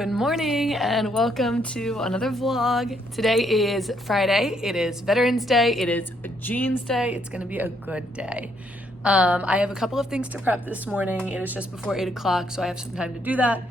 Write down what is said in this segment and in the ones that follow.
Good morning and welcome to another vlog. Today is Friday. It is Veterans Day. It is Jeans Day. It's gonna be a good day. I have a couple of things to prep this morning. It is just before 8 o'clock, so I have some time to do that.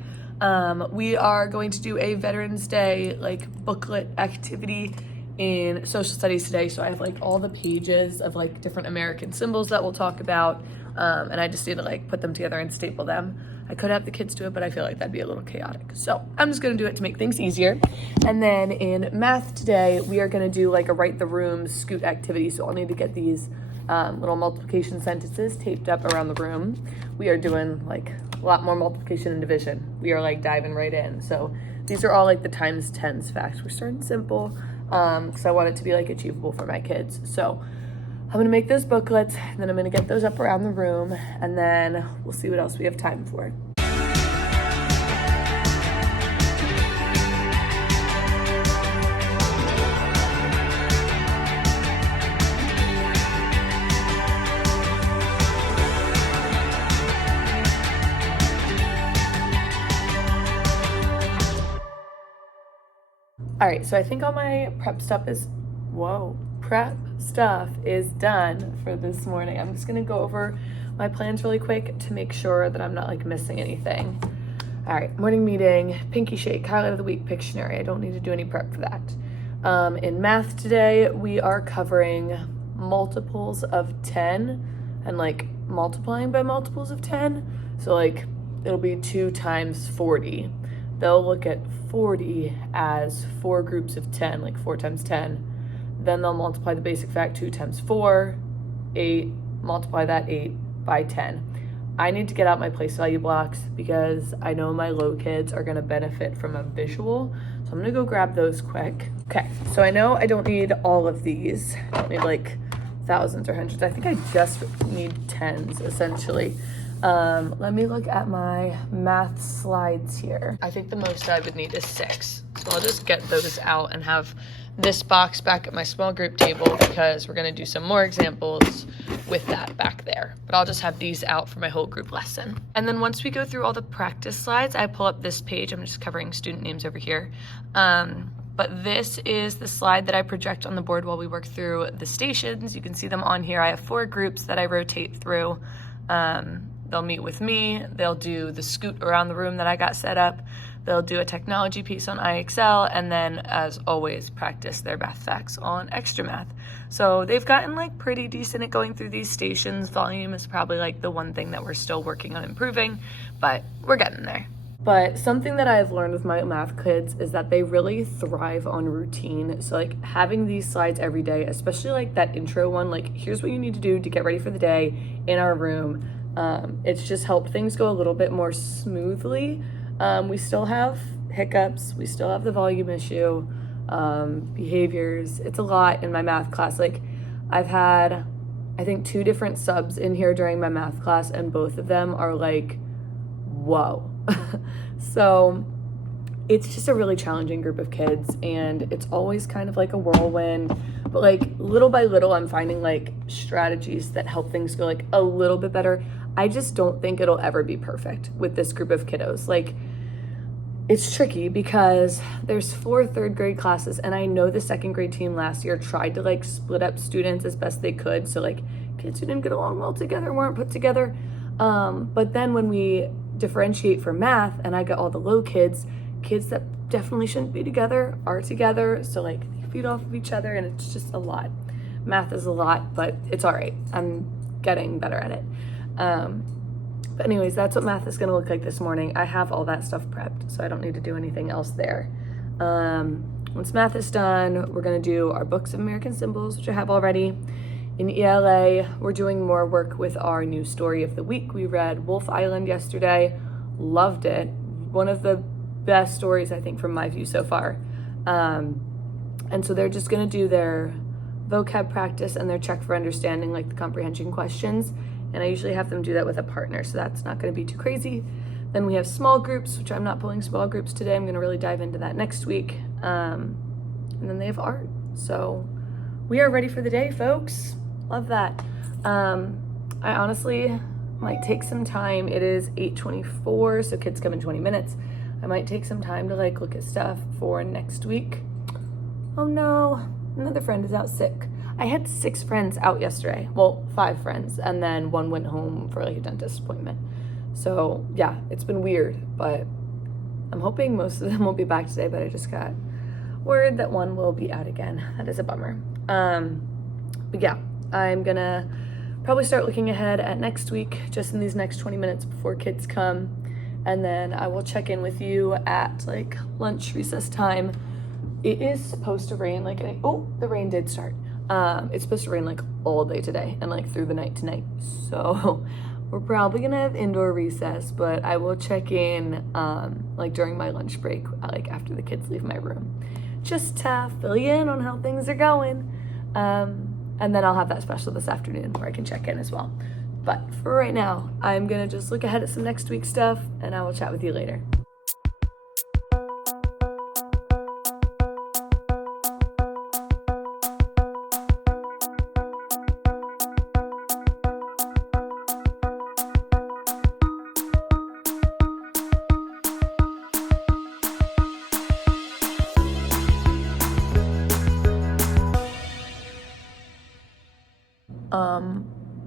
We are going to do a Veterans Day booklet activity in social studies today. So I have all the pages of different American symbols that we'll talk about. And I just need to put them together and staple them. I could have the kids do it, but I feel like that'd be a little chaotic. So I'm just gonna do it to make things easier. And then in math today, we are gonna do a write the room scoot activity. So I'll need to get these little multiplication sentences taped up around the room. We are doing a lot more multiplication and division. We are diving right in. So these are all the times tens facts. We're starting simple because I want it to be achievable for my kids. So I'm gonna make those booklets, and then I'm gonna get those up around the room, and then we'll see what else we have time for. All right, so I think all my prep stuff is done for this morning. I'm just gonna go over my plans really quick to make sure that I'm not missing anything. All right, morning meeting, pinky shake, highlight of the week, Pictionary. I don't need to do any prep for that. In math today, we are covering multiples of 10 and multiplying by multiples of 10. So it'll be 2 times 40. They'll look at 40 as 4 groups of 10, 4 times 10. Then they'll multiply the basic fact 2 times 4, 8, multiply that 8 by 10. I need to get out my place value blocks because I know my low kids are gonna benefit from a visual. So I'm gonna go grab those quick. Okay, so I know I don't need all of these. I don't need thousands or hundreds. I think I just need tens essentially. Let me look at my math slides here. I think the most I would need is 6. So I'll just get those out and have this box back at my small group table because we're gonna do some more examples with that back there. But I'll just have these out for my whole group lesson. And then once we go through all the practice slides, I pull up this page. I'm just covering student names over here. But this is the slide that I project on the board while we work through the stations. You can see them on here. I have 4 groups that I rotate through. They'll meet with me, they'll do the scoot around the room that I got set up, they'll do a technology piece on IXL, and then, as always, practice their math facts on extra math. So they've gotten pretty decent at going through these stations. Volume is probably the one thing that we're still working on improving, but we're getting there. But something that I've learned with my math kids is that they really thrive on routine. So having these slides every day, especially that intro one, here's what you need to do to get ready for the day in our room. It's just helped things go a little bit more smoothly. We still have hiccups. We still have the volume issue, behaviors. It's a lot in my math class. I've had, I think 2 different subs in here during my math class, and both of them are whoa. So it's just a really challenging group of kids, and it's always kind of a whirlwind. But little by little, I'm finding strategies that help things go a little bit better. I just don't think it'll ever be perfect with this group of kiddos. It's tricky because there's 4 third grade classes, and I know the second grade team last year tried to split up students as best they could. So kids who didn't get along well together weren't put together. But then when we differentiate for math, and I got all the low kids that definitely shouldn't be together are together. So they feed off of each other, and it's just a lot. Math is a lot, but it's all right. I'm getting better at it. But anyways, that's what math is gonna look like this morning. I have all that stuff prepped, so I don't need to do anything else there. Once math is done, we're gonna do our books of American symbols, which I have already. In ELA, we're doing more work with our new story of the week. We read Wolf Island yesterday, loved it. One of the best stories, I think, from my view so far. And so they're just gonna do their vocab practice and their check for understanding, the comprehension questions. And I usually have them do that with a partner, so that's not gonna be too crazy. Then we have small groups, which I'm not pulling small groups today. I'm gonna really dive into that next week. And then they have art. So we are ready for the day, folks. Love that. I honestly might take some time. It is 8:24, so kids come in 20 minutes. I might take some time to like look at stuff for next week. Oh no, another friend is out sick. I had 6 friends out yesterday. Well, 5 friends, and then 1 went home for like a dentist appointment. So yeah, it's been weird, but I'm hoping most of them will be back today, but I just got word that 1 will be out again. That is a bummer. But yeah, I'm gonna probably start looking ahead at next week, just in these next 20 minutes before kids come. And then I will check in with you at like lunch recess time. It is supposed to rain like, oh, the rain did start. It's supposed to rain like all day today and like through the night tonight. So we're probably gonna have indoor recess, but I will check in like during my lunch break, like after the kids leave my room, just to fill you in on how things are going. And then I'll have that special this afternoon where I can check in as well. But for right now, I'm gonna just look ahead at some next week's stuff, and I will chat with you later.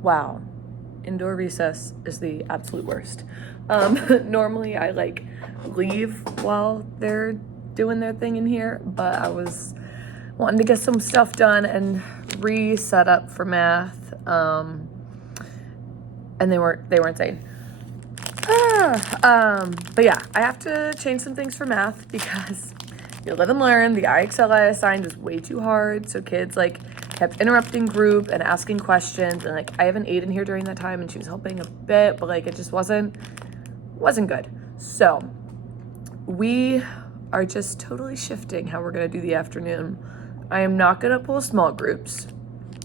Wow. Indoor recess is the absolute worst. Normally I like leave while they're doing their thing in here, but I was wanting to get some stuff done and reset up for math. And they weren't saying. But yeah, I have to change some things for math because you let them learn. The IXL I assigned was way too hard, so kids like kept interrupting group and asking questions, and like I have an aide in here during that time and she was helping a bit, but like it just wasn't good. So we are just totally shifting how we're gonna do the afternoon. I am not gonna pull small groups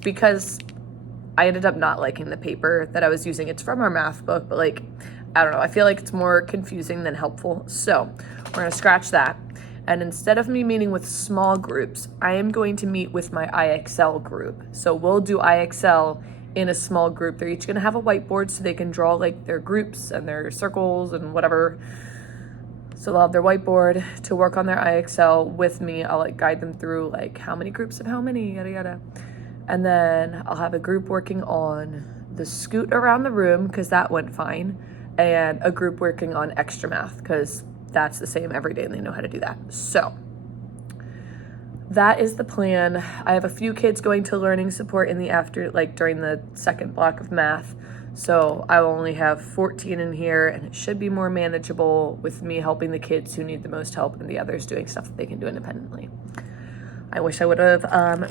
because I ended up not liking the paper that I was using. It's from our math book, but like I don't know, I feel like it's more confusing than helpful. So we're gonna scratch that. And instead of me meeting with small groups, I am going to meet with my IXL group. So we'll do IXL in a small group. They're each gonna have a whiteboard so they can draw like their groups and their circles and whatever. So they'll have their whiteboard to work on their IXL with me. I'll like guide them through like how many groups of how many, yada yada. And then I'll have a group working on the scoot around the room because that went fine. And a group working on extra math because that's the same every day and they know how to do that. So that is the plan. I have a few kids going to learning support in the during the second block of math. So I will only have 14 in here and it should be more manageable with me helping the kids who need the most help and the others doing stuff that they can do independently. I wish I would have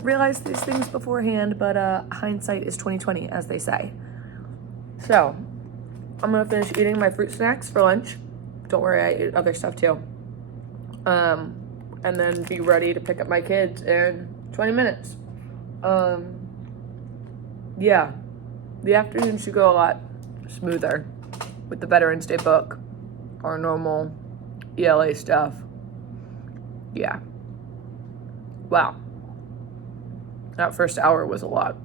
realized these things beforehand, but hindsight is 20/20, as they say. So I'm gonna finish eating my fruit snacks for lunch. Don't worry, I eat other stuff too. And then be ready to pick up my kids in 20 minutes. Yeah, the afternoon should go a lot smoother with the Veterans Day book, our normal ELA stuff. Yeah. Wow. That first hour was a lot.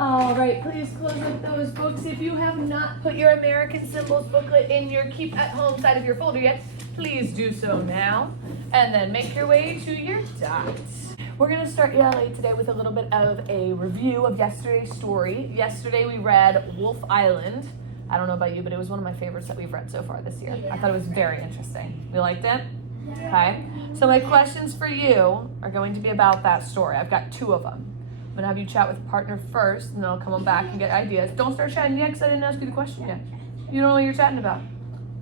All right, please close up those books. If you have not put your American Symbols booklet in your Keep at Home side of your folder yet, please do so now. And then make your way to your dots. We're gonna start ELA today with a little bit of a review of yesterday's story. Yesterday we read Wolf Island. I don't know about you, but it was one of my favorites that we've read so far this year. I thought it was very interesting. You liked it? Okay. So my questions for you are going to be about that story. I've got 2 of them. I'm gonna have you chat with a partner first, and then I'll come on back and get ideas. Don't start chatting yet, because I didn't ask you the question yet. You don't know what you're chatting about,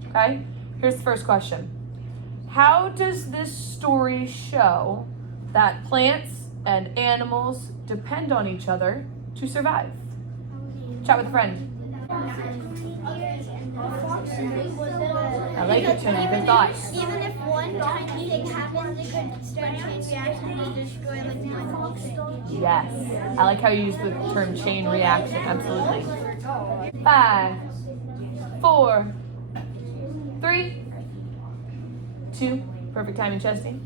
okay? Here's the first question. How does this story show that plants and animals depend on each other to survive? Chat with a friend. I like it, Tony. Good thoughts. Even if one tiny thing happens, it could start a chain reaction and destroy like one whole thing. Yes. I like how you use the term chain reaction. Absolutely. 5, 4, 3, 2. Perfect timing, Chesney.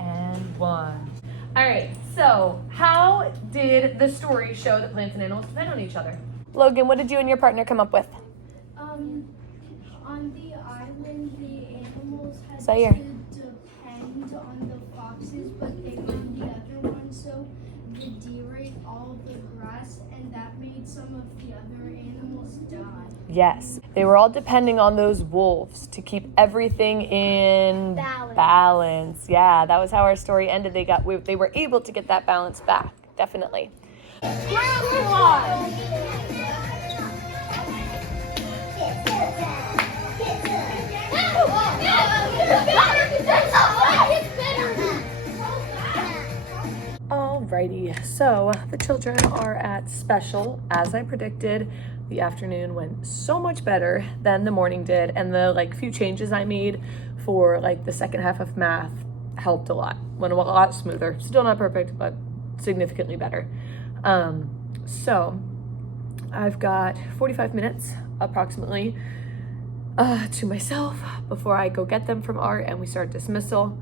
And 1. All right. So, how did the story show that plants and animals depend on each other? Logan, what did you and your partner come up with? Zaire. to depend on the foxes, but they found the other one, so the deer ate all the grass, and that made some of the other animals die. Yes, they were all depending on those wolves to keep everything in balance. Yeah, that was how our story ended. They were able to get that balance back, definitely. Alrighty, so the children are at special. As I predicted, the afternoon went so much better than the morning did, and the few changes I made for the second half of math helped a lot. Went a lot smoother. Still not perfect, but significantly better. So I've got 45 minutes approximately to myself before I go get them from art and we start dismissal.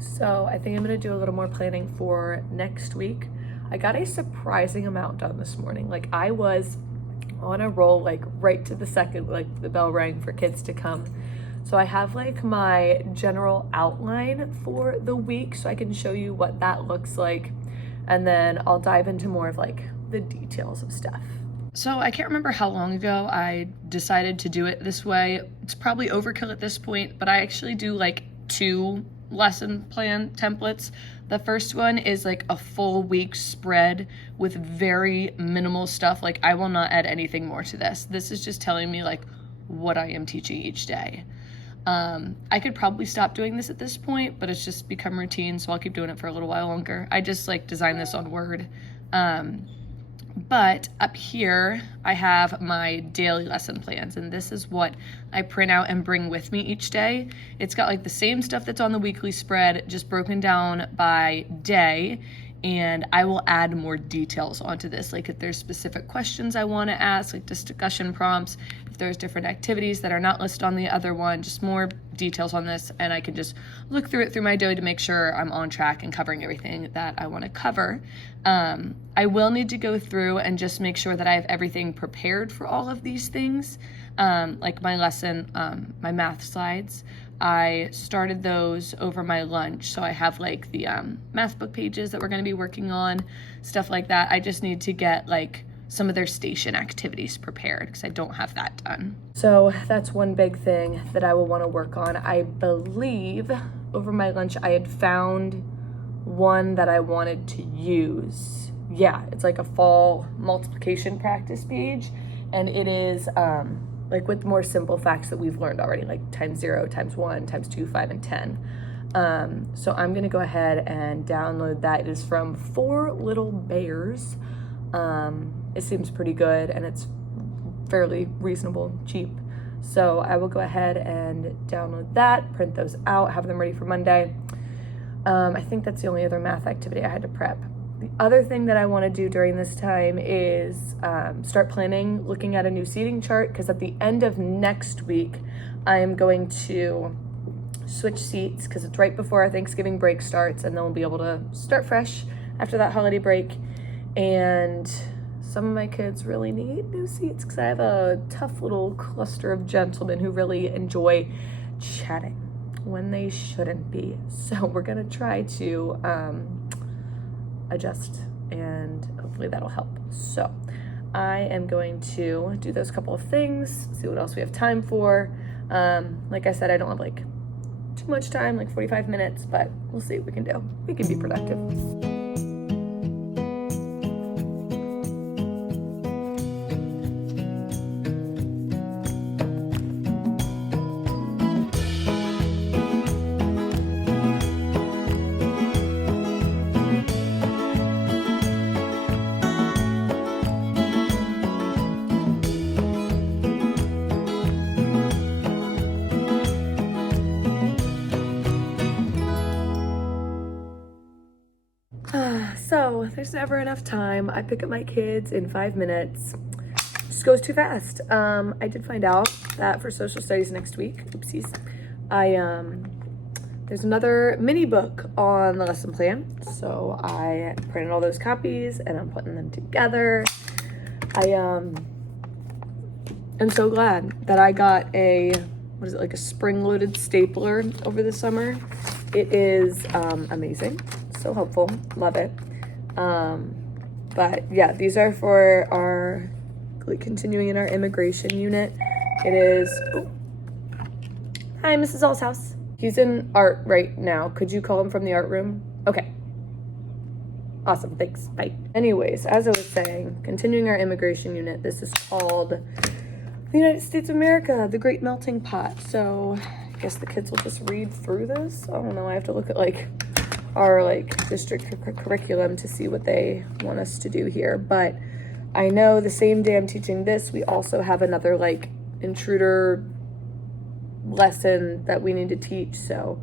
So I think I'm gonna do a little more planning for next week. I got a surprising amount done this morning. I was on a roll, right to the second, the bell rang for kids to come. So I have my general outline for the week so I can show you what that looks like. And then I'll dive into more of the details of stuff. So I can't remember how long ago I decided to do it this way. It's probably overkill at this point, but I actually do 2 lesson plan templates. The first one is a full week spread with very minimal stuff. I will not add anything more to this. This is just telling me what I am teaching each day. I could probably stop doing this at this point, but it's just become routine, so I'll keep doing it for a little while longer. I just design this on Word. But up here, I have my daily lesson plans, and this is what I print out and bring with me each day. It's got the same stuff that's on the weekly spread, just broken down by day, and I will add more details onto this. If there's specific questions I want to ask, discussion prompts, if there's different activities that are not listed on the other one, just more details on this, and I can just look through it through my day to make sure I'm on track and covering everything that I want to cover. I will need to go through and just make sure that I have everything prepared for all of these things. My lesson, my math slides, I started those over my lunch, so I have the math book pages that we're going to be working on, stuff like that. I just need to get some of their station activities prepared because I don't have that done. So that's one big thing that I will want to work on. I believe over my lunch I had found one that I wanted to use. Yeah, it's a fall multiplication practice page, and it is with more simple facts that we've learned already, times 0, times 1, times 2, 5, and 10. So I'm gonna go ahead and download that. It is from 4 Little Bears. It seems pretty good, and it's fairly reasonable, cheap. So I will go ahead and download that, print those out, have them ready for Monday. I think that's the only other math activity I had to prep. The other thing that I want to do during this time is start planning, looking at a new seating chart, because at the end of next week, I am going to switch seats because it's right before our Thanksgiving break starts, and then we'll be able to start fresh after that holiday break. And some of my kids really need new seats because I have a tough little cluster of gentlemen who really enjoy chatting when they shouldn't be. So we're gonna try to adjust, and hopefully that'll help. So I am going to do those couple of things, see what else we have time for. Like I said, I don't have too much time, 45 minutes, but we'll see what we can do. We can be productive. So there's never enough time. I pick up my kids in 5 minutes. Just goes too fast. I did find out that for social studies next week, oopsies, there's another mini book on the lesson plan. So I printed all those copies and I'm putting them together. I am so glad that I got a what is it, like a spring-loaded stapler over the summer. It is amazing, so helpful, love it. But yeah, these are for our, like, continuing in our immigration unit. It is, ooh. Hi, Mrs. Allshouse. He's in art right now. Could you call him from the art room? Okay. Awesome, thanks, bye. Anyways, as I was saying, continuing our immigration unit, this is called the United States of America, the Great Melting Pot. So I guess the kids will just read through this. I don't know, I have to look at like our like district curriculum to see what they want us to do here. But I know the same day I'm teaching this, we also have another like intruder lesson that we need to teach. So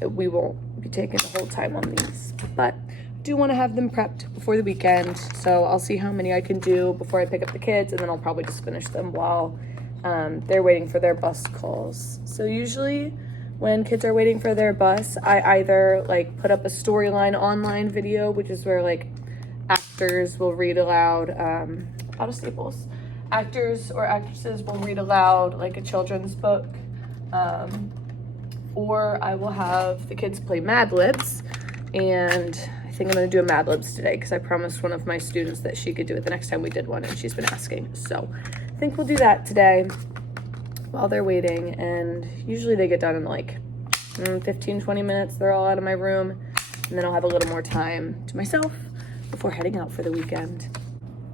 we won't be taking the whole time on these, but do want to have them prepped before the weekend, so I'll see how many I can do before I pick up the kids, and then I'll probably just finish them while they're waiting for their bus calls. So usually when kids are waiting for their bus, I either like put up a storyline online video, which is where like actors will read aloud, out of Staples, actors or actresses will read aloud like a children's book, or I will have the kids play Mad Libs, and I think I'm gonna do a Mad Libs today because I promised one of my students that she could do it the next time we did one, and she's been asking. So I think we'll do that today while they're waiting, and usually they get done in like 15-20 minutes. They're all out of my room, and then I'll have a little more time to myself before heading out for the weekend.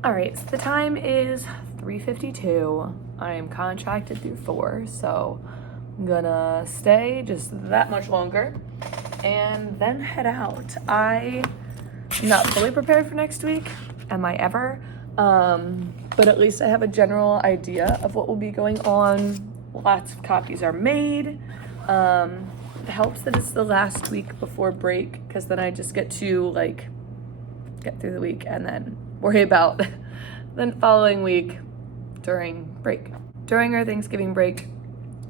All right, so the time is 3:52. I am contracted through 4, so I'm gonna stay just that much longer and then head out. I'm not fully prepared for next week, am I ever? But at least I have a general idea of what will be going on. Lots of copies are made. It helps that it's the last week before break, because then I just get to like get through the week and then worry about the following week during break. During our Thanksgiving break,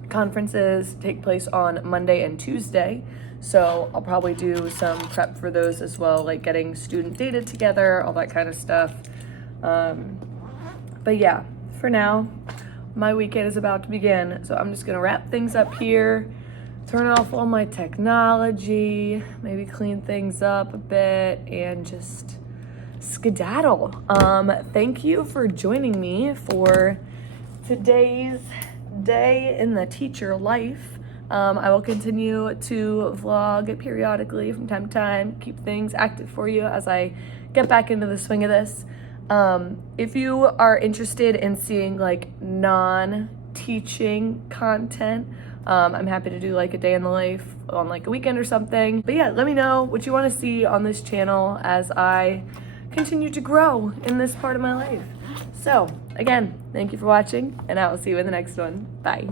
conferences take place on Monday and Tuesday. So I'll probably do some prep for those as well, like getting student data together, all that kind of stuff. But yeah, for now, my weekend is about to begin. So I'm just gonna wrap things up here, turn off all my technology, maybe clean things up a bit, and just skedaddle. Thank you for joining me for today's day in the teacher life. I will continue to vlog periodically from time to time, keep things active for you as I get back into the swing of this. If you are interested in seeing like non-teaching content, I'm happy to do like a day in the life on like a weekend or something. But yeah, let me know what you want to see on this channel as I continue to grow in this part of my life. So again, thank you for watching, and I will see you in the next one. Bye.